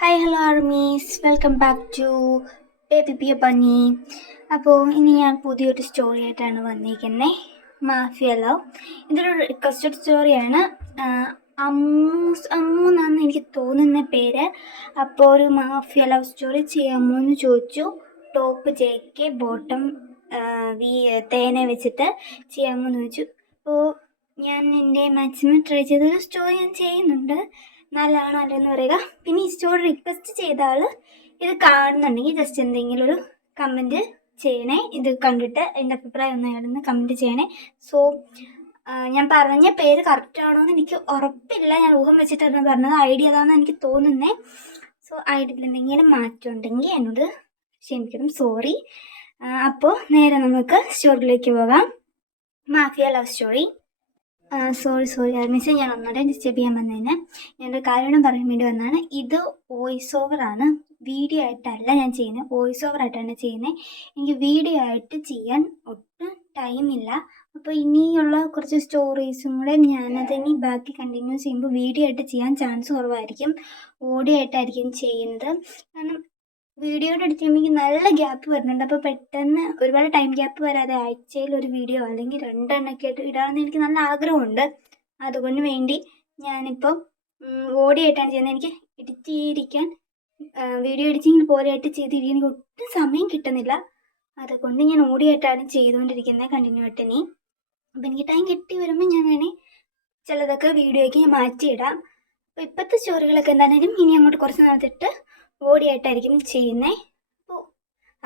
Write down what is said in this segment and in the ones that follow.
Hi hello armies, welcome back to baby B bunny. അപ്പോൾ ഇനി ഞാൻ പുതിയൊരു സ്റ്റോറി ആയിട്ടാണ് വന്നിരിക്കുന്നത്. Mafia love. ഇതൊരു റിക്വസ്റ്റഡ് സ്റ്റോറിയാണ്. അമ്മു എന്നാണ് എനിക്ക് തോന്നുന്ന പേര്. അപ്പോൾ ഒരു മാഫിയ ലവ് സ്റ്റോറി ചെയ്യാമോ എന്ന് ചോദിച്ചു. ടോപ്പ് JK, ബോട്ടം തേനെ വെച്ചിട്ട് ചെയ്യാമോ എന്ന് ചോദിച്ചു. അപ്പോൾ ഞാൻ എൻ്റെ മാക്സിമം ട്രൈ ചെയ്തൊരു സ്റ്റോറി ഞാൻ ചെയ്യുന്നുണ്ട്. നല്ലതാണോ അല്ലെന്ന് പറയുക. പിന്നെ ഈ സ്റ്റോറി റിക്വസ്റ്റ് ചെയ്ത ആൾ ഇത് കാണുന്നുണ്ടെങ്കിൽ ജസ്റ്റ് എന്തെങ്കിലും ഒരു കമൻറ്റ് ചെയ്യണേ. ഇത് കണ്ടിട്ട് എൻ്റെ അഭിപ്രായം ഒന്നായിരുന്നു കമൻറ്റ് ചെയ്യണേ. സോ ഞാൻ പറഞ്ഞ പേര് കറക്റ്റ് ആണോ എന്ന് എനിക്ക് ഉറപ്പില്ല. ഞാൻ ഊഹം വെച്ചിട്ടാണ് പറഞ്ഞത്. ഐഡിയ അതാണെന്ന് എനിക്ക് തോന്നുന്നത്. സോ ഐഡിയയിൽ എന്തെങ്കിലും മാറ്റം ഉണ്ടെങ്കിൽ എന്നോട് ക്ഷമിക്കണം, സോറി. അപ്പോൾ നേരെ നമുക്ക് സ്റ്റോറിയിലേക്ക് പോകാം. Mafia love story. Sorry armies, ഞാൻ ഒന്നുകൂടെ ഡിസ്റ്റർബ് ചെയ്യാൻ വന്നതിന് ഞാനൊരു കാരണം പറയാൻ വേണ്ടി വന്നതാണ്. ഇത് വോയിസ് ഓവറാണ്, വീഡിയോ ആയിട്ടല്ല ഞാൻ ചെയ്യുന്നത്. വോയിസ് ഓവർ ആയിട്ടാണ് ചെയ്യുന്നത്. എനിക്ക് വീഡിയോ ആയിട്ട് ചെയ്യാൻ ഒട്ടും ടൈമില്ല. അപ്പോൾ ഇനിയുള്ള കുറച്ച് സ്റ്റോറീസും കൂടെ ഞാനതിനി ബാക്കി കണ്ടിന്യൂ ചെയ്യുമ്പോൾ വീഡിയോ ആയിട്ട് ചെയ്യാൻ ചാൻസ് കുറവായിരിക്കും. ഓഡിയോ ആയിട്ടായിരിക്കും ചെയ്യുന്നത്. കാരണം വീഡിയോയുടെ അടുത്ത് എനിക്ക് നല്ല ഗ്യാപ്പ് വരുന്നുണ്ട്. അപ്പോൾ പെട്ടെന്ന് ഒരുപാട് ടൈം ഗ്യാപ്പ് വരാതെ ആഴ്ചയിൽ ഒരു വീഡിയോ അല്ലെങ്കിൽ 2 എണ്ണമൊക്കെ ആയിട്ട് ഇടാമെന്ന് എനിക്ക് നല്ല ആഗ്രഹമുണ്ട്. അതുകൊണ്ട് വേണ്ടി ഞാനിപ്പോൾ ഓഡിയോ ആയിട്ടാണ് ചെയ്യുന്നത്. എനിക്ക് എഡിറ്റ് ചെയ്തിരിക്കാൻ വീഡിയോ എഡിറ്റിങ്ങിന് പോലെയായിട്ട് ചെയ്തിരിക്കാൻ എനിക്ക് ഒട്ടും സമയം കിട്ടുന്നില്ല. അതുകൊണ്ട് ഞാൻ ഓഡിയോ ആയിട്ടാണ് ചെയ്തുകൊണ്ടിരിക്കുന്നത് കണ്ടിന്യൂ ആയിട്ട്. ഇനി അപ്പോൾ എനിക്ക് ടൈം കിട്ടി വരുമ്പോൾ ഞാൻ വേണേൽ ചിലതൊക്കെ വീഡിയോയ്ക്ക് ഞാൻ മാറ്റിയിടാം. അപ്പോൾ ഇപ്പോഴത്തെ സ്റ്റോറികളൊക്കെ എന്താണെങ്കിലും ഇനി അങ്ങോട്ട് കുറച്ച് നാളത്തിട്ട് ഓഡിയോ ആയിട്ടായിരിക്കും ചെയ്യുന്നത്. അപ്പോൾ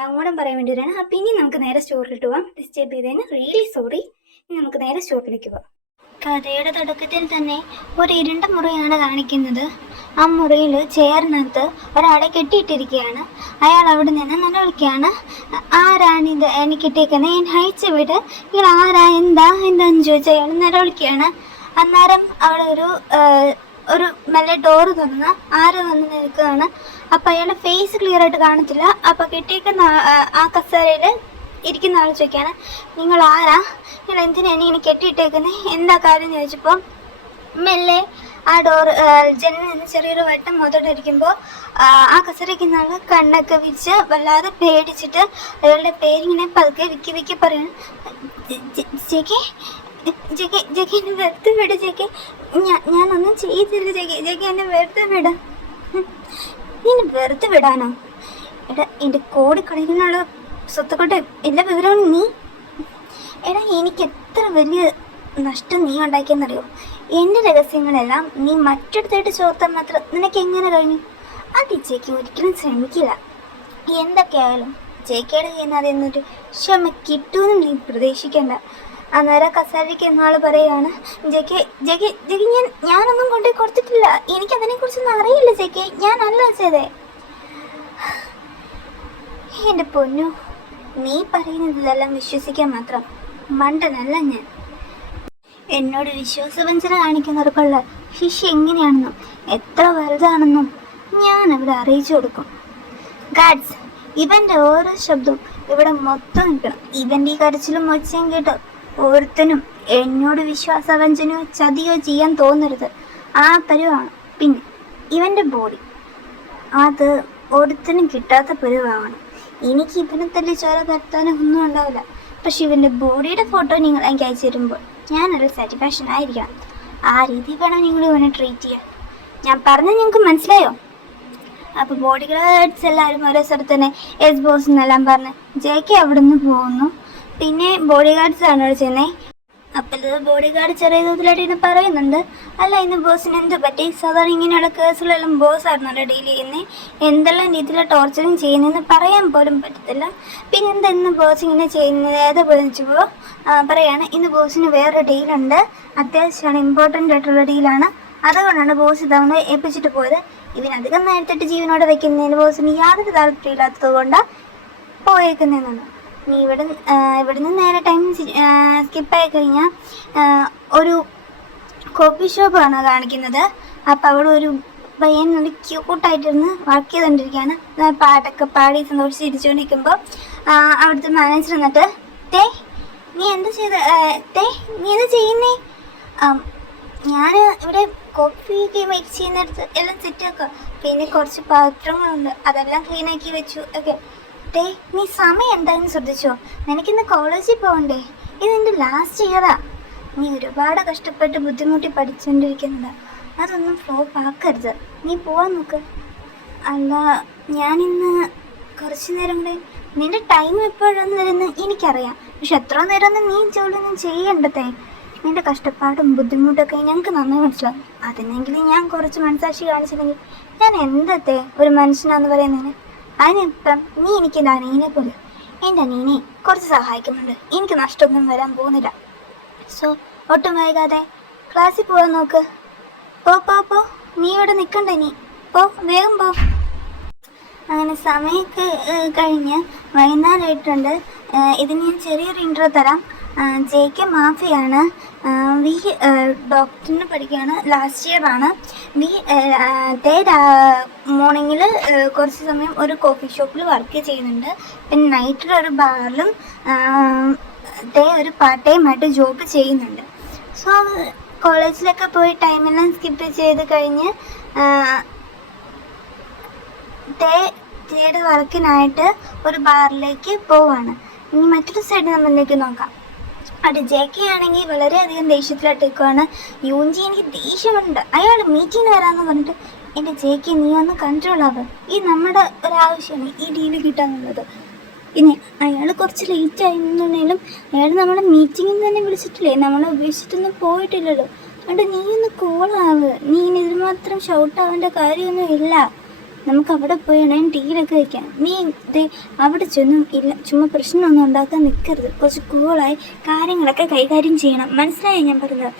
അങ്ങോട്ടും പറയാൻ വേണ്ടി വരാണ്. അപ്പോൾ ഇനി നമുക്ക് നേരെ സ്റ്റോറിയിലിട്ട് പോകാം. ഡിസ്റ്റർബ് ചെയ്തതിന് റിയലി സോറി. ഇനി നമുക്ക് നേരെ സ്റ്റോറിയിലേക്ക് പോകാം. കഥയുടെ തുടക്കത്തിൽ തന്നെ ഒരു ഇരുണ്ട മുറിയാണ് കാണിക്കുന്നത്. ആ മുറിയിൽ ചെയറിനകത്ത് ഒരാളെ കെട്ടിയിട്ടിരിക്കുകയാണ്. അയാൾ അവിടെ നിന്ന് നിലവിളിക്കുകയാണ്. ആരാണിത് എനിക്ക് ഇട്ടേക്കുന്നത്? എന്നെ അയച്ചു വിട്. നിങ്ങൾ ആരാ, എന്താന്ന് ചോദിച്ചാൽ അയാൾ നിലവിളിക്കുകയാണ്. അന്നേരം അവിടെ ഒരു മെല്ലെ ഡോറ് തുറന്ന് ആര് വന്ന് നിൽക്കുകയാണ്. അപ്പം അയാളുടെ ഫേസ് ക്ലിയർ ആയിട്ട് കാണത്തില്ല. അപ്പം കെട്ടിയേക്കുന്ന ആ കസേരയിൽ ഇരിക്കുന്ന ആൾ ചോദിക്കുകയാണ്, നിങ്ങൾ ആരാ, നിങ്ങൾ എന്തിനാണ് ഇങ്ങനെ കെട്ടിയിട്ടേക്കുന്നത്, എന്താ കാര്യം ചോദിച്ചപ്പോൾ മെല്ലെ ആ ജനലിൽ നിന്ന് ചെറിയൊരു വട്ടം മുതലിരിക്കുമ്പോൾ ആ കസേരയ്ക്കുന്ന ആൾ കണ്ണൊക്കെ വിരിച്ച് വല്ലാതെ പേടിച്ചിട്ട് അയാളുടെ പേരിങ്ങനെ പതുക്കെ വിക്കി പറയാണ്, ജെക്കെ എന്നെ വെറുതെ വിട് ജെക്കെ, ഞാനൊന്നും ചെയ്തില്ല ജെക്കെ എന്നെ വെറുതെ വിട. നിന്നെ വെറുതെ വിടാനോ? എടാ, എൻ്റെ കോടിക്കണക്കിനുള്ള സ്വത്തുക്കളുടെ എല്ലാ വിവരവും നീ, എടാ എനിക്ക് എത്ര വലിയ നഷ്ടം നീ ഉണ്ടാക്കിയെന്നറിയോ? എൻ്റെ രഹസ്യങ്ങളെല്ലാം നീ മറ്റൊരുത്തായിട്ട് ചോർത്താൻ മാത്രം നിനക്ക് എങ്ങനെ കഴിഞ്ഞു? അത് ജെക്കെ ഒരിക്കലും ശ്രമിക്കില്ല. എന്തൊക്കെയായാലും ജെക്കയുടെ കയ്യിൽ നിന്ന് അതിന്നൊരു ക്ഷമ കിട്ടുമെന്നും നീ പ്രതീക്ഷിക്കേണ്ട. അന്നേരം കസേരയ്ക്ക് എന്നാൾ പറയുകയാണ്, ജെക്കെ ഞാനൊന്നും കൊണ്ടേ കൊടുത്തിട്ടില്ല, എനിക്കതിനെക്കുറിച്ചൊന്നും അറിയില്ല ജെക്കെ, ഞാനല്ല ചെയ്തേ. എൻ്റെ പൊന്നു, നീ പറയുന്നതിലെല്ലാം വിശ്വസിക്കാൻ മാത്രം മണ്ടനല്ല ഞാൻ. എന്നോട് വിശ്വാസവഞ്ചന കാണിക്കുന്നവർക്കുള്ള ശിക്ഷ എങ്ങനെയാണെന്നും എത്ര വലുതാണെന്നും ഞാൻ അവിടെ അറിയിച്ചു കൊടുക്കും. ഗാഡ്സ്, ഇവൻ്റെ ഓരോ ശബ്ദവും ഇവിടെ മൊത്തം നിൽക്കണം. ഇവൻ്റെ ഈ കരച്ചിലും ഒച്ചയും കേട്ടോ ഓരോരുത്തനും എന്നോട് വിശ്വാസവഞ്ചനയോ ചതിയോ ചെയ്യാൻ തോന്നരുത്. ആ പരുവാണ്. പിന്നെ ഇവൻ്റെ ബോഡി, അത് ഒരുത്തനും കിട്ടാത്ത പരുവാണ്. എനിക്ക് ഇവനെ തല്ലി ചോര പരത്താനോ ഒന്നും ഉണ്ടാവില്ല. പക്ഷെ ഇവൻ്റെ ബോഡിയുടെ ഫോട്ടോ നിങ്ങൾ എനിക്ക് അയച്ചു തരുമ്പോൾ ഞാനൊരു സാറ്റിസ്ഫാക്ഷൻ ആയിരിക്കണം. ആ രീതി വേണം നിങ്ങൾ ഇവനെ ട്രീറ്റ് ചെയ്യാൻ. ഞാൻ പറഞ്ഞത് നിങ്ങൾക്ക് മനസ്സിലായോ? അപ്പോൾ ബോഡി ഗാർഡ്സ് എല്ലാവരും ഓരോ സ്ഥലത്ത് തന്നെ എസ് ബോസ് എന്നെല്ലാം പറഞ്ഞ് ജെക്കെ അവിടെ നിന്ന് പോകുന്നു. പിന്നെ ബോഡി ഗാർഡ്സ് ആണ് അവിടെ ചെയ്യുന്നത്. അപ്പോൾ ഇത് ബോഡി ഗാർഡ് ചെറിയ തോതിലായിട്ട് ഇന്ന് പറയുന്നുണ്ട്, അല്ല ഇന്ന് ബോസിന് എന്ത് പറ്റി? സാധാരണ ഇങ്ങനെയുള്ള കേസുകളെല്ലാം ബോസായിരുന്നല്ലോ ഡീൽ ചെയ്യുന്നത്, എന്തെല്ലാം രീതിയിലുള്ള ടോർച്ചറിങ് ചെയ്യുന്നതെന്ന് പറയാൻ പോലും പറ്റത്തില്ല. പിന്നെ എന്താ ഇന്ന് ബോസ് ഇങ്ങനെ ചെയ്യുന്നത് ഏതാ ചോദിച്ചപ്പോൾ പറയാണ്, ഇന്ന് ബോസിന് വേറൊരു ഡീലുണ്ട്, അത്യാവശ്യമാണ്, ഇമ്പോർട്ടൻ്റ് ആയിട്ടുള്ള ഡീലാണ്, അതുകൊണ്ടാണ് ബോസ് ഇതവണ ഏൽപ്പിച്ചിട്ട് പോയത്. ഇതിനധികം നേരത്തെ ജീവനോടെ വെക്കുന്നതിന് ബോസിന് യാതൊരു താല്പര്യമില്ലാത്തത് കൊണ്ടാണ് പോയേക്കുന്നതെന്നാണ്. നീ ഇവിടുന്ന് നേരെ ടൈം സ്കിപ്പായി കഴിഞ്ഞാൽ ഒരു കോഫി ഷോപ്പാണ് കാണിക്കുന്നത്. അപ്പോൾ അവിടെ ഒരു പയ്യൻ നല്ല ക്യൂട്ടായിട്ടിരുന്ന് വർക്ക് ചെയ്തുകൊണ്ടിരിക്കുകയാണ്. പാട്ടൊക്കെ പാടി സന്തോഷിച്ച് ഇരിച്ചുകൊണ്ടിരിക്കുമ്പോൾ അവിടുത്തെ മാനേജർ എന്നിട്ട്, നീ എന്താ ചെയ്യുന്നേ? ഞാൻ ഇവിടെ കോഫിക്ക് മിക്സ് ചെയ്യുന്നിടത്ത് എല്ലാം സെറ്റാക്കുക. പിന്നെ കുറച്ച് പാത്രങ്ങളുണ്ട്, അതെല്ലാം ക്ലീനാക്കി വെച്ചു. ഓക്കെ ഡേ, നീ സമയം എന്തായാലും ശ്രദ്ധിച്ചോ. നിനക്കിന്ന് കോളേജിൽ പോകണ്ടേ? ഇതെൻ്റെ ലാസ്റ്റ് ഇയറാ. നീ ഒരുപാട് കഷ്ടപ്പെട്ട് ബുദ്ധിമുട്ടി പഠിച്ചുകൊണ്ടിരിക്കുന്നതാ. അതൊന്നും ഫ്ലോപ്പ് ആക്കരുത്. നീ പോവാൻ നോക്ക്. അല്ല, ഞാനിന്ന് കുറച്ച് നേരം കൂടെ. നിന്റെ ടൈം എപ്പോഴാന്ന് വരുന്നത് എനിക്കറിയാം, പക്ഷെ എത്ര നേരമൊന്നും നീ ജോലിയൊന്നും ചെയ്യേണ്ടതേ. നിന്റെ കഷ്ടപ്പാടും ബുദ്ധിമുട്ടൊക്കെ ഞങ്ങൾക്ക് നന്നായി മനസ്സിലാവും. അതിനെങ്കിലും ഞാൻ കുറച്ച് മനസാക്ഷി കാണിച്ചില്ലെങ്കിൽ ഞാൻ എന്തത്തെ ഒരു മനുഷ്യനാന്ന് പറയുന്നതിന്. അതിനിപ്പം നീ എനിക്ക് എൻ്റെ അനിയനെ പോലെ. എൻ്റെ അനിയനെ കുറച്ച് സഹായിക്കുന്നുണ്ട്. എനിക്ക് നഷ്ടമൊന്നും വരാൻ പോകുന്നില്ല. സോ ഒട്ടും വൈകാതെ ക്ലാസ്സിൽ പോകാൻ നോക്ക്. പോ, നീ ഇവിടെ നിൽക്കണ്ടേ? നീ പോ, വേഗം പോ. അങ്ങനെ സമയമൊക്കെ കഴിഞ്ഞ് വൈകുന്നേരമായിട്ടുണ്ട്. ഇതിന് ഞാൻ ചെറിയൊരു ഇൻട്രോ തരാം. JK മാഫിയാണ്. വി ഡോക്ടറിന് പഠിക്കുകയാണ്, ലാസ്റ്റ് ഇയർ ആണ്. വി മോർണിംഗിൽ കുറച്ച് സമയം ഒരു കോഫി ഷോപ്പിൽ വർക്ക് ചെയ്യുന്നുണ്ട്. പിന്നെ നൈറ്റിൽ ഒരു ബാറിലും ഒരു പാർട്ട് ടൈം ആയിട്ട് ജോബ് ചെയ്യുന്നുണ്ട്. സോ കോളേജിലൊക്കെ പോയി ടൈമെല്ലാം സ്കിപ്പ് ചെയ്ത് കഴിഞ്ഞ് തേയുടെ വർക്കിനായിട്ട് ഒരു ബാറിലേക്ക് പോവാണ്. ഇനി മറ്റൊരു സൈഡ് നമ്മളിലേക്ക് നോക്കാം. അത് JK ആണെങ്കിൽ വളരെയധികം ദേഷ്യത്തിലിട്ടേക്കുവാണ്. യൂൻജി എനിക്ക് ദേഷ്യമുണ്ട്, അയാൾ മീറ്റിങ്ങിന് വരാമെന്ന് പറഞ്ഞിട്ട്. എൻ്റെ JK, നീ ഒന്ന് കൺട്രോൾ ആവുക. ഈ നമ്മുടെ ഒരാവശ്യമാണ് ഈ ഡീല് കിട്ടാന്നുള്ളത്. ഇനി അയാൾ കുറച്ച് ലേറ്റ് ആയിരുന്നുണ്ടെങ്കിലും അയാൾ നമ്മുടെ മീറ്റിങ്ങിൽ തന്നെ വിളിച്ചിട്ടില്ലേ, നമ്മളെ ഉപേക്ഷിച്ചിട്ടൊന്നും പോയിട്ടില്ലല്ലോ. അതുകൊണ്ട് നീ ഒന്ന് കൂളാവ്. നീ ഇതിന് മാത്രം ഷൗട്ടാവേണ്ട കാര്യമൊന്നും ഇല്ല. നമുക്ക് അവിടെ പോയാണെങ്കിൽ ടീലൊക്കെ വയ്ക്കാം. നീ അവിടെ ചെന്നും ഇല്ല ചുമ്മാ പ്രശ്നമൊന്നും ഉണ്ടാക്കാൻ നിൽക്കരുത്. കുറച്ച് കൂളായി കാര്യങ്ങളൊക്കെ കൈകാര്യം ചെയ്യണം. മനസ്സിലായി ഞാൻ പറഞ്ഞത്?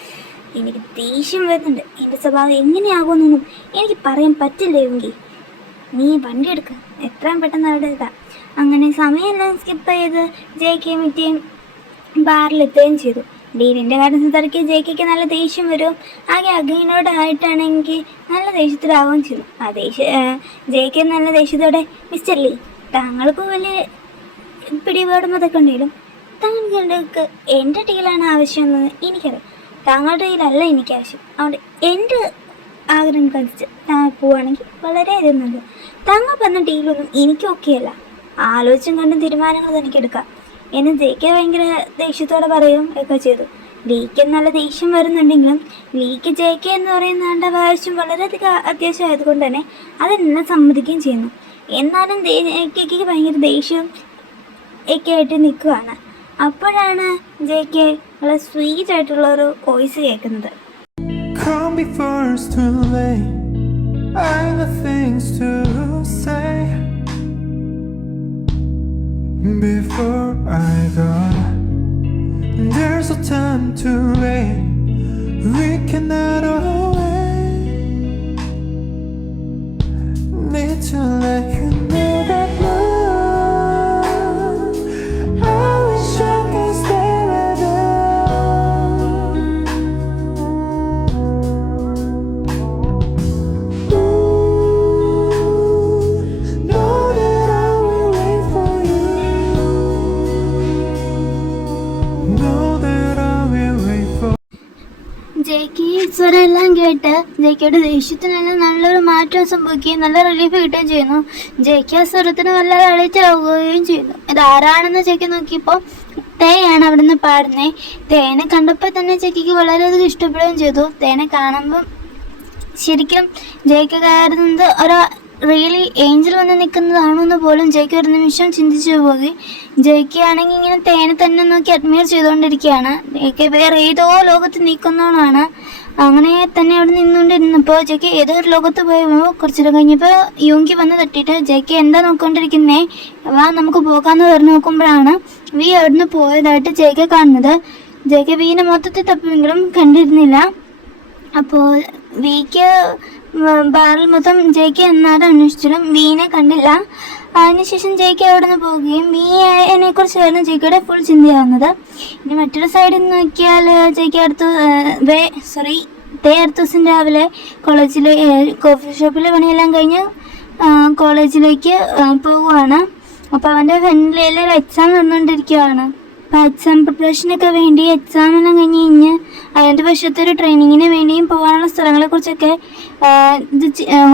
എനിക്ക് ദേഷ്യം വരുന്നുണ്ട്. എൻ്റെ സ്വഭാവം എങ്ങനെയാകുമെന്നൊന്നും എനിക്ക് പറയാൻ പറ്റില്ലെങ്കിൽ നീ വണ്ടി എടുക്കുക, എത്രയും പെട്ടെന്ന് അവിടെ എത്താം. അങ്ങനെ സമയമെല്ലാം സ്കിപ്പ് ചെയ്ത് JK മീറ്റിയും ബാറിലെത്തുകയും ചെയ്തു. ഡീലിൻ്റെ കാര്യം തിരക്കി JKക്ക് നല്ല ദേഷ്യം വരും. ആകെ അഗൈനോടായിട്ടാണെങ്കിൽ നല്ല ദേഷ്യത്തിലാവുകയും ചെയ്തു. ആ JK നല്ല ദേഷ്യത്തോടെ, മിസ്റ്റർ ലീ, താങ്കൾക്ക് വലിയ പിടിപാടും അതൊക്കെ ഉണ്ടെങ്കിലും താങ്കൾക്ക് എൻ്റെ ഡീലാണ് ആവശ്യമെന്ന് എനിക്കറിയാം. താങ്കളുടെ ഡീലല്ല എനിക്ക് ആവശ്യം. അതുകൊണ്ട് എൻ്റെ ആഗ്രഹം കഴിച്ച് പോവുകയാണെങ്കിൽ വളരെയധികം നല്ലത്. താങ്കൾ പറഞ്ഞ ഡീലൊന്നും എനിക്ക് ഓക്കെയല്ല. ആലോചിച്ചും കണ്ടും തീരുമാനങ്ങൾ എനിക്കെടുക്കാം എന്ന് JK ഭയങ്കര ദേഷ്യത്തോടെ പറയുകയും ഒക്കെ ചെയ്തു. ലീക്ക് നല്ല ദേഷ്യം വരുന്നുണ്ടെങ്കിലും ലീക്ക് JK എന്ന് പറയുന്ന ആളുടെ ആവശ്യം വളരെയധികം അത്യാവശ്യമായതുകൊണ്ട് തന്നെ അതെന്നെ സമ്മതിക്കുകയും ചെയ്യുന്നു. എന്നാലും JKക്ക് ഭയങ്കര ദേഷ്യം ഒക്കെ ആയിട്ട് നിൽക്കുകയാണ്. അപ്പോഴാണ് JK വളരെ സ്വീറ്റ് ആയിട്ടുള്ള ഒരു വോയിസ് കേൾക്കുന്നത്. Come before it's too late. I got things to say. Before I go, there's no time to wait. We cannot wait. Need to let you know that love, I wish I could stay with you. Know that I will wait for you. Know that I will wait for JK സ്വരം എല്ലാം കേട്ട് JKയുടെ ദേഷ്യത്തിനെല്ലാം നല്ലൊരു മാറ്റം സംഭവിക്കുകയും നല്ല relief കിട്ടുകയും ചെയ്യുന്നു. JK ആ സ്വരത്തിന് വല്ലാതെ അളിച്ചാവുകയും ചെയ്യുന്നു. ഇതാരാണെന്ന് JK നോക്കിയപ്പോൾ തേയാണ് അവിടെ നിന്ന് പാടുന്നത്. തേനെ കണ്ടപ്പോൾ തന്നെ JKക്ക് വളരെയധികം ഇഷ്ടപ്പെടുകയും ചെയ്തു. തേനെ കാണുമ്പം ശരിക്കും JK കയറുന്നത് ഒരു റിയലി ഏഞ്ചൽ വന്ന് നിൽക്കുന്നതാണോ എന്ന് പോലും JK ഒരു നിമിഷം ചിന്തിച്ചു പോയി. JK ആണെങ്കിൽ ഇങ്ങനെ തേനെ തന്നെ നോക്കി അഡ്മയർ ചെയ്തുകൊണ്ടിരിക്കുകയാണ്. JK വേറെ ഏതോ ലോകത്ത് നിൽക്കുന്നതാണ്. അങ്ങനെ തന്നെ അവിടെ നിന്നുകൊണ്ടിരുന്നപ്പോൾ JK ഏതോ ഒരു ലോകത്ത് പോയപ്പോൾ കുറച്ചിട്ട് കഴിഞ്ഞപ്പോൾ യൂങ്കി വന്ന് തട്ടിയിട്ട് JK എന്താ നോക്കിക്കൊണ്ടിരിക്കുന്നേ, വാ നമുക്ക് പോകാമെന്ന് പറഞ്ഞു നോക്കുമ്പോഴാണ് വി അവിടുന്ന് പോയതായിട്ട് JK കാണുന്നത്. JK വീനെ മൊത്തത്തിൽ തപ്പിയെങ്കിലും കണ്ടിരുന്നില്ല. അപ്പോൾ വിക്ക് ബാറിൽ മൊത്തം JK എന്നാലും അന്വേഷിച്ചിട്ടും വീനെ കണ്ടില്ല. അതിനുശേഷം JK അവിടെ നിന്ന് പോവുകയും വീനെ കുറിച്ചായിരുന്നു JKയുടെ ഫുൾ ചിന്തയാവുന്നത്. ഇനി മറ്റൊരു സൈഡിൽ നിന്ന് നോക്കിയാൽ JK അടുത്ത ദിവസം രാവിലെ കോളേജിൽ കോഫി ഷോപ്പിലെ പണിയെല്ലാം കഴിഞ്ഞ് കോളേജിലേക്ക് പോവുകയാണ്. അപ്പോൾ അവൻ്റെ ഫെൻഡിൽ എക്സാം നടന്നുകൊണ്ടിരിക്കുകയാണ്. അപ്പോൾ എക്സാം പ്രിപ്പറേഷനൊക്കെ വേണ്ടി എക്സാമെല്ലാം കഴിഞ്ഞ് ഇടതുവശത്തെ ഒരു ട്രെയിനിങ്ങിന് വേണ്ടിയും പോകാനുള്ള സ്ഥലങ്ങളെക്കുറിച്ചൊക്കെ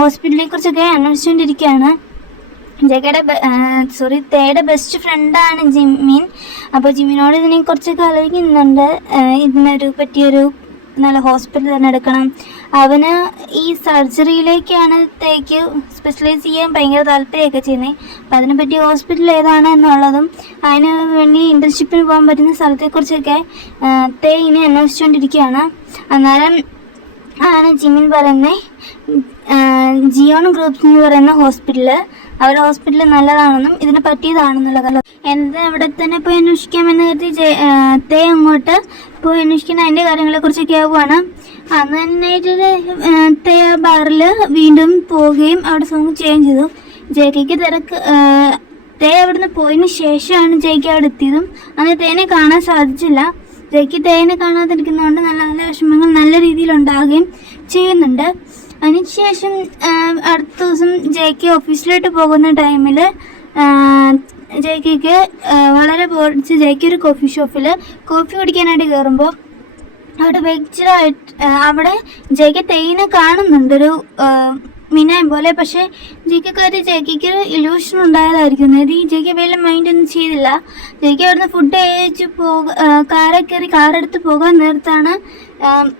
ഹോസ്പിറ്റലിനെ കുറിച്ചൊക്കെ അന്വേഷിച്ചുകൊണ്ടിരിക്കുകയാണ്. തേയുടെ ബെസ്റ്റ് ഫ്രണ്ടാണ് ജിമ്മിൻ. അപ്പോൾ ജിമ്മിനോട് ഇതിനെക്കുറിച്ചൊക്കെ ആലോചിക്കുന്നുണ്ട്. ഇതിനൊരു പറ്റിയൊരു നല്ല ഹോസ്പിറ്റൽ തന്നെ എടുക്കണം. അവന് ഈ സർജറിയിലേക്കാണ് തേക്ക് സ്പെഷ്യലൈസ് ചെയ്യാൻ ഭയങ്കര താല്പര്യമൊക്കെ ചെയ്യുന്നത്. അപ്പം അതിനെ പറ്റി ഹോസ്പിറ്റൽ ഏതാണ് എന്നുള്ളതും അതിന് വേണ്ടി ഇൻറ്റേൺഷിപ്പിന് പോകാൻ പറ്റുന്ന സ്ഥലത്തെക്കുറിച്ചൊക്കെ തേ ഇനി അന്വേഷിച്ചുകൊണ്ടിരിക്കുകയാണ്. അന്നേരം ആണ് ജിമ്മിൻ പറയുന്നത് ജിയോൺ ഗ്രൂപ്പ്സ് എന്ന് പറയുന്ന ഹോസ്പിറ്റൽ, അവരുടെ ഹോസ്പിറ്റൽ നല്ലതാണെന്നും ഇതിനെ പറ്റിയതാണെന്നുള്ള കാര്യം എന്താ അവിടെ തന്നെ പോയി അന്വേഷിക്കാമെന്ന് കരുതി തേ അങ്ങോട്ട് പോയി അന്വേഷിക്കുന്ന അതിൻ്റെ കാര്യങ്ങളെക്കുറിച്ചൊക്കെ ആവുകയാണ്. അന്ന് തന്നെയായിട്ട് തേ ആ ബാറിൽ വീണ്ടും പോവുകയും അവിടെ സോങ് ചെയ്യുകയും ചെയ്തു. ജെയ്ക്ക് തേ അവിടുന്ന് പോയതിന് ശേഷമാണ് ജെയ്ക്ക് അവിടെ എത്തിയതും. അന്ന് തേനെ കാണാൻ സാധിച്ചില്ല. ജെയ്ക്ക് തേനെ കാണാതിരിക്കുന്നതുകൊണ്ട് നല്ല നല്ല വിഷമങ്ങൾ നല്ല രീതിയിൽ ഉണ്ടാകുകയും ചെയ്യുന്നുണ്ട്. അതിനുശേഷം അടുത്ത ദിവസം ജെയ്ക്ക് ഓഫീസിലോട്ട് പോകുന്ന ടൈമിൽ ജെയ്ക്ക് വളരെ ബോധിച്ച് ജെയ്ക്ക് ഒരു കോഫി ഷോപ്പിൽ കോഫി കുടിക്കാനായിട്ട് കയറുമ്പോൾ അവിടെ ജെയ്ക്ക് തേയിനെ കാണുന്നുണ്ട് ഒരു മിനായം പോലെ. പക്ഷേ ജെയ്ക്ക് ഒരു ഇല്യൂഷൻ ഉണ്ടായതായിരിക്കും. ഈ ജെയ്ക്ക് വലിയ മൈൻഡ് ഒന്നും ചെയ്തില്ല. ജെയ്ക്ക് അവിടുന്ന് ഫുഡ് കഴിച്ച് കാറെടുത്ത് പോകാൻ നേരത്താണ്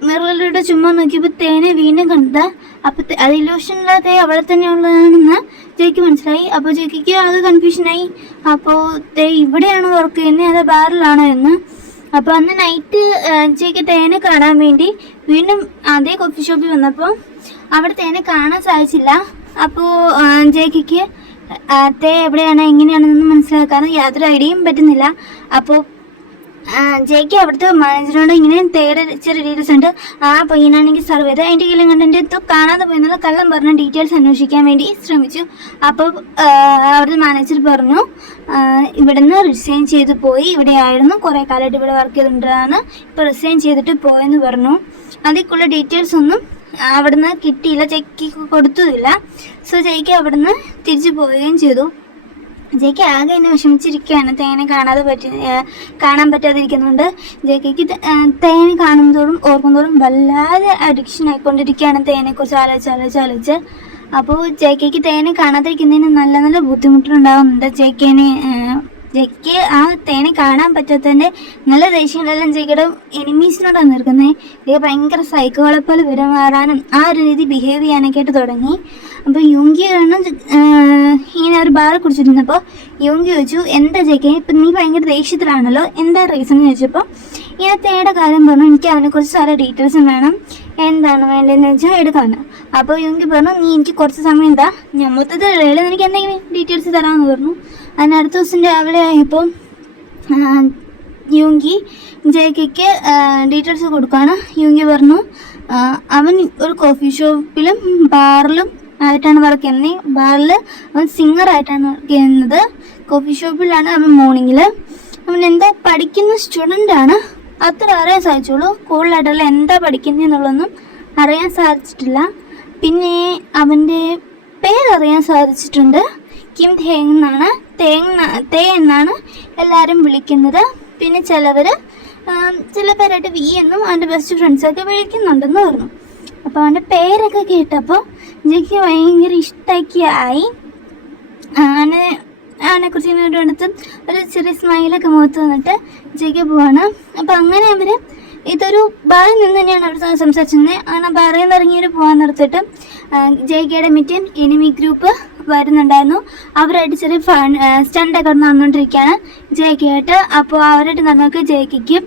മിററിലൂടെ ചുമ്മാ നോക്കിയപ്പോൾ തേനെ വീണ്ടും കണ്ടത്. അപ്പോൾ അത് ഇല്യൂഷനില്ലാതെ അവിടെ തന്നെ ഉള്ളതാണെന്ന് ജെയ്ക്ക് മനസ്സിലായി. അപ്പോൾ ജെയ്ക്ക് ആകെ കൺഫ്യൂഷനായി. അപ്പോൾ തേ ഇവിടെയാണോ വർക്ക് ചെയ്യുന്നത് അതോ ബാറിലാണോ എന്ന്. അപ്പോൾ അന്ന് നൈറ്റ് ജെയ്ക്ക് തേനെ കാണാൻ വേണ്ടി വീണ്ടും അതേ കോഫി ഷോപ്പിൽ വന്നപ്പോൾ അവിടെ തേനെ കാണാൻ സാധിച്ചില്ല. അപ്പോൾ ജെയ്ക്ക് തേ എവിടെയാണ് എങ്ങനെയാണെന്നൊന്നും മനസ്സിലാക്കാനും യാതൊരു ഐഡിയയും പറ്റുന്നില്ല. അപ്പോൾ ജെയ്ക്ക് അവിടുത്തെ മാനേജറിനോട് ഇങ്ങനെ തേയുടെ ചെറിയ ഡീറ്റെയിൽസ് ഉണ്ട്, ആ പയ്യനാണെങ്കിൽ സർവ് ചെയ്ത് അതിൻ്റെ കയ്യിലും കണ്ടിട്ട് ഇത് കാണാതെ പോയെന്നുള്ള കള്ളം പറഞ്ഞ ഡീറ്റെയിൽസ് അന്വേഷിക്കാൻ വേണ്ടി ശ്രമിച്ചു. അപ്പോൾ അവിടുത്തെ മാനേജർ പറഞ്ഞു ഇവിടുന്ന് റിസൈൻ ചെയ്ത് പോയി, ഇവിടെ ആയിരുന്നു കുറേ കാലമായിട്ട് ഇവിടെ വർക്ക് ചെയ്തിട്ടുണ്ടാണ്, ഇപ്പോൾ റിസൈൻ ചെയ്തിട്ട് പോയെന്ന് പറഞ്ഞു. അതിലേക്കുള്ള ഡീറ്റെയിൽസ് ഒന്നും അവിടുന്ന് കിട്ടിയില്ല, ജെയ്ക്ക് കൊടുത്തതില്ല. സോ ജെയ്ക്ക് അവിടുന്ന് തിരിച്ചു പോവുകയും ചെയ്തു. ജെയ്ക്ക് ആകെ എന്നെ വിഷമിച്ചിരിക്കുകയാണ് തേനെ കാണാൻ പറ്റാതിരിക്കുന്നുണ്ട്. ജെയ്ക്ക് തേനെ കാണുന്നതോറും ഓർക്കുന്നതോറും വല്ലാതെ അഡിക്ഷൻ ആയിക്കൊണ്ടിരിക്കുകയാണ് തേനെക്കുറിച്ച് ആലോചിച്ച്. അപ്പോൾ ജെയ്ക്ക് തേനെ കാണാതിരിക്കുന്നതിന് നല്ല നല്ല ബുദ്ധിമുട്ടുണ്ടാകുന്നുണ്ട്. ജെയ്ക്ക് ആ തേനെ കാണാൻ പറ്റാത്തതിൻ്റെ നല്ല ദേഷ്യങ്ങളെല്ലാം ജെയ്ക്കയുടെ എനിമീസിനോടാണ് നിൽക്കുന്നത്. ജെയ്ക്ക് ഭയങ്കര സൈക്കോകളെ പോലെ പെരുമാറാനും ആ ഒരു രീതി ബിഹേവ് ചെയ്യാനൊക്കെ ആയിട്ട് തുടങ്ങി. അപ്പോൾ യുങ്കി ഇങ്ങനെ ഒരു ബാർ കുടിച്ചിരുന്നപ്പോൾ യുങ്കി ചോദിച്ചു എന്താ ജെയ്ക്ക് ഇപ്പം നീ ഭയങ്കര ദേഷ്യത്തിലാണല്ലോ, എന്താ റീസൺ എന്ന് ചോദിച്ചപ്പോൾ ഇങ്ങനെ തേയുടെ കാര്യം പറഞ്ഞു. എനിക്ക് അതിനെക്കുറിച്ച് പല ഡീറ്റെയിൽസും വേണം, എന്താണ് വേണ്ടതെന്ന് വെച്ചാൽ എടുക്കാമെന്ന്. അപ്പോൾ യുങ്കി പറഞ്ഞു നീ എനിക്ക് കുറച്ച് സമയം എന്താ, ഞാൻ മൊത്തത്തിൽ എനിക്ക് എന്തെങ്കിലും ഡീറ്റെയിൽസ് തരാമെന്ന് പറഞ്ഞു. അതിനടുത്ത ദിവസം രാവിലെ ആയപ്പോൾ യുങ്കി ജെയ്ക്ക് ഡീറ്റെയിൽസ് കൊടുക്കുകയാണ്. യുങ്കി പറഞ്ഞു അവൻ ഒരു കോഫി ഷോപ്പിലും ബാറിലും ആയിട്ടാണ് വർക്ക് ചെയ്യുന്നത്. ബാറിൽ അവൻ സിംഗറായിട്ടാണ് വർക്ക് ചെയ്യുന്നത്. കോഫി ഷോപ്പിലാണ് അവൻ മോർണിംഗിൽ. അവൻ എന്താ പഠിക്കുന്ന സ്റ്റുഡൻ്റാണ്, അത്ര അറിയാൻ സാധിച്ചുള്ളൂ. കൂടുതലായിട്ടല്ല എന്താ പഠിക്കുന്നതെന്നുള്ളതൊന്നും അറിയാൻ സാധിച്ചിട്ടില്ല. പിന്നെ അവൻ്റെ പേരറിയാൻ സാധിച്ചിട്ടുണ്ട്, കിം തേങ് എന്നാണ്. തേ എന്നാണ് എല്ലാവരും വിളിക്കുന്നത്. പിന്നെ ചില പേരായിട്ട് വി എന്നും അവൻ്റെ ബെസ്റ്റ് ഫ്രണ്ട്സൊക്കെ വിളിക്കുന്നുണ്ടെന്ന് പറഞ്ഞു. അപ്പോൾ അവൻ്റെ പേരൊക്കെ കേട്ടപ്പോൾ ജെയ്ക്ക് ഭയങ്കര ഇഷ്ടമൊക്കെ ആയി. അവനെക്കുറിച്ച് ഇങ്ങനെ ഒരു ചെറിയ സ്മൈലൊക്കെ മുഖത്ത് വന്നിട്ട് ജെയ്ക്ക് പോവാണ്. അപ്പോൾ അങ്ങനെ അവർ ഇതൊരു ബാറിൽ നിന്ന് തന്നെയാണ് അവർ സംസാരിച്ചിരുന്നത്. അങ്ങനെ ബാറിൽ നിന്ന് ഇറങ്ങിയൊരു പോകാൻ നിർത്തിയിട്ട് ജെയ്ക്കയുടെ മീറ്റിൽ എനിമി ഗ്രൂപ്പ് വരുന്നുണ്ടായിരുന്നു. അവരായിട്ട് ചെറിയ സ്റ്റണ്ടൊക്കെ നടന്നുകൊണ്ടിരിക്കുകയാണ് ജെയ്ക്കായിട്ട്. അപ്പോൾ അവരായിട്ട് നമുക്ക് ജെയ്ക്ക്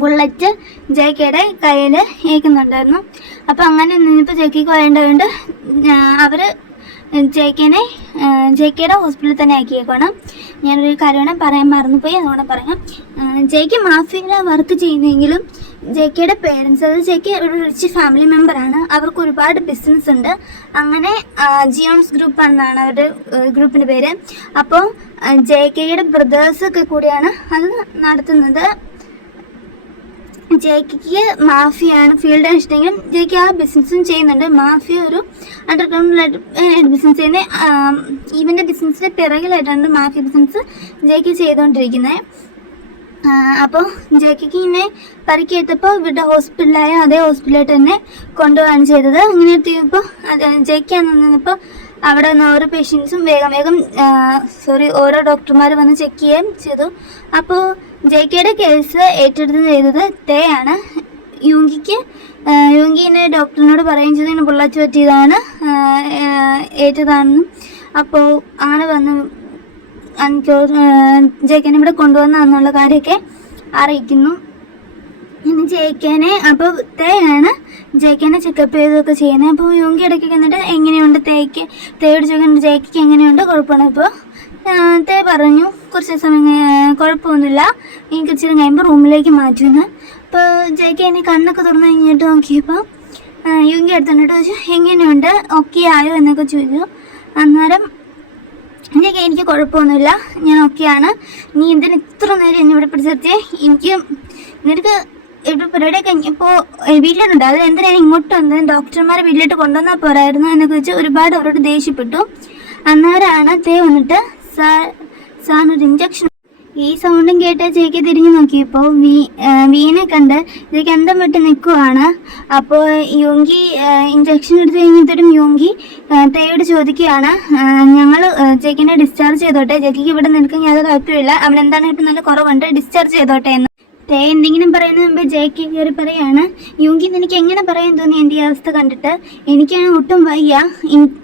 ബുള്ളറ്റ് ജെയ്ക്കയുടെ കയ്യിൽ ഏൽക്കുന്നുണ്ടായിരുന്നു. അപ്പോൾ അങ്ങനെ നിന്നിപ്പോൾ ജെയ്ക്ക് വേണ്ടതുകൊണ്ട് അവർ ജെയ്ക്കയുടെ ഹോസ്പിറ്റലിൽ തന്നെ ആക്കിയേക്കണം. ഞാനൊരു കാര്യമാണ് പറയാൻ മറന്നുപോയി, അതുകൊണ്ട് പറയാം. ജെയ്ക്ക് മാഫിയയിൽ വർക്ക് ചെയ്യുന്നെങ്കിലും ജെയ്ക്കയുടെ പേരൻസ്, അത് ജെയ്ക്ക് ഒരു റിച്ച് ഫാമിലി മെമ്പറാണ്. അവർക്ക് ഒരുപാട് ബിസിനസ് ഉണ്ട്. അങ്ങനെ ജിയോൺസ് ഗ്രൂപ്പ് എന്നാണ് അവരുടെ ഗ്രൂപ്പിൻ്റെ പേര്. അപ്പോൾ ജെയ്ക്കയുടെ ബ്രദേഴ്സൊക്കെ കൂടിയാണ് അത് നടത്തുന്നത്. ജെയ്ക്ക് മാഫിയാണ് ഫീൽഡ് ഇഷ്ടമെങ്കിലും ജെയ്ക്ക് ആ ബിസിനസ്സും ചെയ്യുന്നുണ്ട്. മാഫിയ ഒരു അണ്ടർഗ്രൗണ്ടിലായിട്ട് ബിസിനസ് ചെയ്യുന്നത്. ഇവൻ്റെ ബിസിനസ്സിൻ്റെ പിറകിലായിട്ടാണ് മാഫിയ ബിസിനസ് ജെയ്ക്ക് ചെയ്തുകൊണ്ടിരിക്കുന്നത്. അപ്പോൾ ജെക്കിക്ക് ഇങ്ങനെ പരിക്കേറ്റപ്പോൾ ഇവരുടെ ഹോസ്പിറ്റലായ അതേ ഹോസ്പിറ്റലിൽ തന്നെ കൊണ്ടുപോവാണ് ചെയ്തത്. ഇങ്ങനെ എത്തിയപ്പോൾ ജെക്കാന്ന് നിന്നപ്പോൾ അവിടെ നിന്ന് ഓരോ പേഷ്യൻസും വേഗം ഓരോ ഡോക്ടർമാർ വന്ന് ചെക്ക് ചെയ്യുകയും ചെയ്തു. അപ്പോൾ ജെക്കയുടെ കേസ് ഏറ്റെടുത്ത് ചെയ്തത് തേ ആണ്. യുങ്കിനെ ഡോക്ടറിനോട് പറയുകയും ചെയ്തു ഇങ്ങനെ പൊള്ളാച്ച് പറ്റിയതാണ്, ഏറ്റതാണെന്നും. അപ്പോൾ അങ്ങനെ വന്ന് ജെക്കനെ ഇവിടെ കൊണ്ടുവന്നെന്നുള്ള കാര്യമൊക്കെ അറിയിക്കുന്നു. ഇനി ജെക്കനെ അപ്പോൾ തേയാണ് ജെക്കനെ ചെക്കപ്പ് ചെയ്തൊക്കെ ചെയ്യുന്നത്. അപ്പോൾ യുങ്കി ഇടയ്ക്ക് എന്നിട്ട് എങ്ങനെയുണ്ട് തേയോട് ചോദിക്കുന്നുണ്ട് ജെക്കിക്ക് എങ്ങനെയുണ്ട്, കുഴപ്പമാണ്. ഇപ്പോൾ തേ പറഞ്ഞു കുറച്ച് സമയം കുഴപ്പമൊന്നുമില്ല, എനിക്ക് ഇച്ചിരി കഴിയുമ്പോൾ റൂമിലേക്ക് മാറ്റുന്നു. അപ്പോൾ ജെക്ക എന്നെ കണ്ണൊക്കെ തുറന്നു കഴിഞ്ഞിട്ട് നോക്കിയപ്പോൾ യുങ്കി എടുത്തിട്ട് ചോദിച്ചു എങ്ങനെയുണ്ട്, ഓക്കെ ആയോ എന്നൊക്കെ ചോദിച്ചു. അന്നേരം ജെക്ക എനിക്ക് കുഴപ്പമൊന്നുമില്ല, ഞാൻ ഓക്കെയാണ്, നീ എന്തിന് ഇത്ര നേരം എന്നെ ഇവിടെ പിടിച്ചെത്തിയേ, നിനക്ക് ഇവിടെ പരിപാടി കഴിഞ്ഞപ്പോൾ വീട്ടിലുണ്ട്, അത് എന്തിനാണ് ഇങ്ങോട്ട് വന്നത്, ഡോക്ടർമാരെ വീട്ടിലോട്ട് കൊണ്ടുവന്നാൽ പോരായിരുന്നു എന്നൊക്കെ വെച്ച് ഒരുപാട് അവരോട് ദേഷ്യപ്പെട്ടു. അന്നേരമാണ് തേ വന്നിട്ട് സാറിനൊരു ഇഞ്ചക്ഷൻ. ഈ സൗണ്ടും കേട്ട് ചേക്ക് തിരിഞ്ഞു നോക്കിയപ്പോൾ വീനെ കണ്ട് ചേക്ക് അന്തം വിട്ട് നിൽക്കുവാണ്. അപ്പോൾ യുങ്കി ഇഞ്ചക്ഷൻ എടുത്ത് കഴിഞ്ഞിട്ടും യുങ്കി തേയോട് ചോദിക്കുകയാണ് ഞങ്ങൾ ചേക്കിനെ ഡിസ്ചാർജ് ചെയ്തോട്ടെ, ചേക്കിക്ക് ഇവിടെ നിൽക്കാൻ യാതൊരു കുഴപ്പമില്ല, അവിടെ എന്താണ് ഇപ്പം നല്ല കുറവുണ്ട്, ഡിസ്ചാർജ് ചെയ്തോട്ടെ എന്ന്. തേ എന്തെങ്കിലും പറയുന്ന മുമ്പ് ജെക്കി കയറി പറയാണ് യുങ്കി നിനക്ക് എങ്ങനെ പറയാൻ തോന്നി എൻ്റെ ഈ അവസ്ഥ കണ്ടിട്ട്, എനിക്കാണ് ഒട്ടും വയ്യ,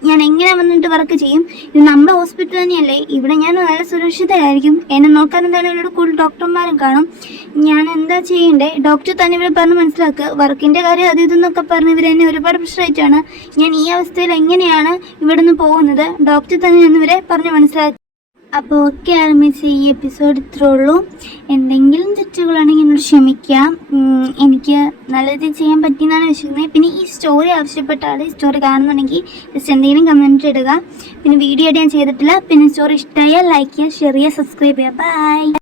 ഞാൻ എങ്ങനെ വന്നിട്ട് വർക്ക് ചെയ്യും, ഇത് നമ്മുടെ ഹോസ്പിറ്റൽ തന്നെയല്ലേ, ഇവിടെ ഞാൻ നല്ല സുരക്ഷിതരായിരിക്കും, എന്നെ നോക്കാൻ എന്താണ് ഇവിടെ കൂടുതൽ ഡോക്ടർമാരും കാണും, ഞാൻ എന്താ ചെയ്യണ്ടേ, ഡോക്ടർ തന്നെ ഇവിടെ പറഞ്ഞ് മനസ്സിലാക്കുക, വർക്കിൻ്റെ കാര്യം അത് ഇതെന്നൊക്കെ പറഞ്ഞ് ഇവരെന്നെ ഒരുപാട് പ്രശ്നമായിട്ടാണ്, ഞാൻ ഈ അവസ്ഥയിൽ എങ്ങനെയാണ് ഇവിടെ നിന്ന് പോകുന്നത്, ഡോക്ടർ തന്നെ എന്നിവരെ പറഞ്ഞ് മനസ്സിലാക്കുക. അപ്പോൾ ഓക്കെ ആരംഭിച്ച് ഈ എപ്പിസോഡ് ഇത്രേ ഉള്ളൂ. എന്തെങ്കിലും തെറ്റുകളാണെങ്കിൽ എന്നോട് ക്ഷമിക്കാം, എനിക്ക് നല്ല രീതിയിൽ ചെയ്യാൻ പറ്റിയെന്നാണ് വിശ്വസിക്കുന്നത്. പിന്നെ ഈ സ്റ്റോറി ആവശ്യപ്പെട്ട ആൾ ഈ സ്റ്റോറി കാണുന്നുണ്ടെങ്കിൽ ജസ്റ്റ് എന്തെങ്കിലും കമൻറ്റ് ഇടുക. പിന്നെ വീഡിയോ ഞാൻ ചെയ്തിട്ടില്ല. പിന്നെ സ്റ്റോറി ഇഷ്ടമായാൽ ലൈക്ക് ചെയ്യുക, ഷെയർ ചെയ്യുക, സബ്സ്ക്രൈബ് ചെയ്യുക. ബൈ.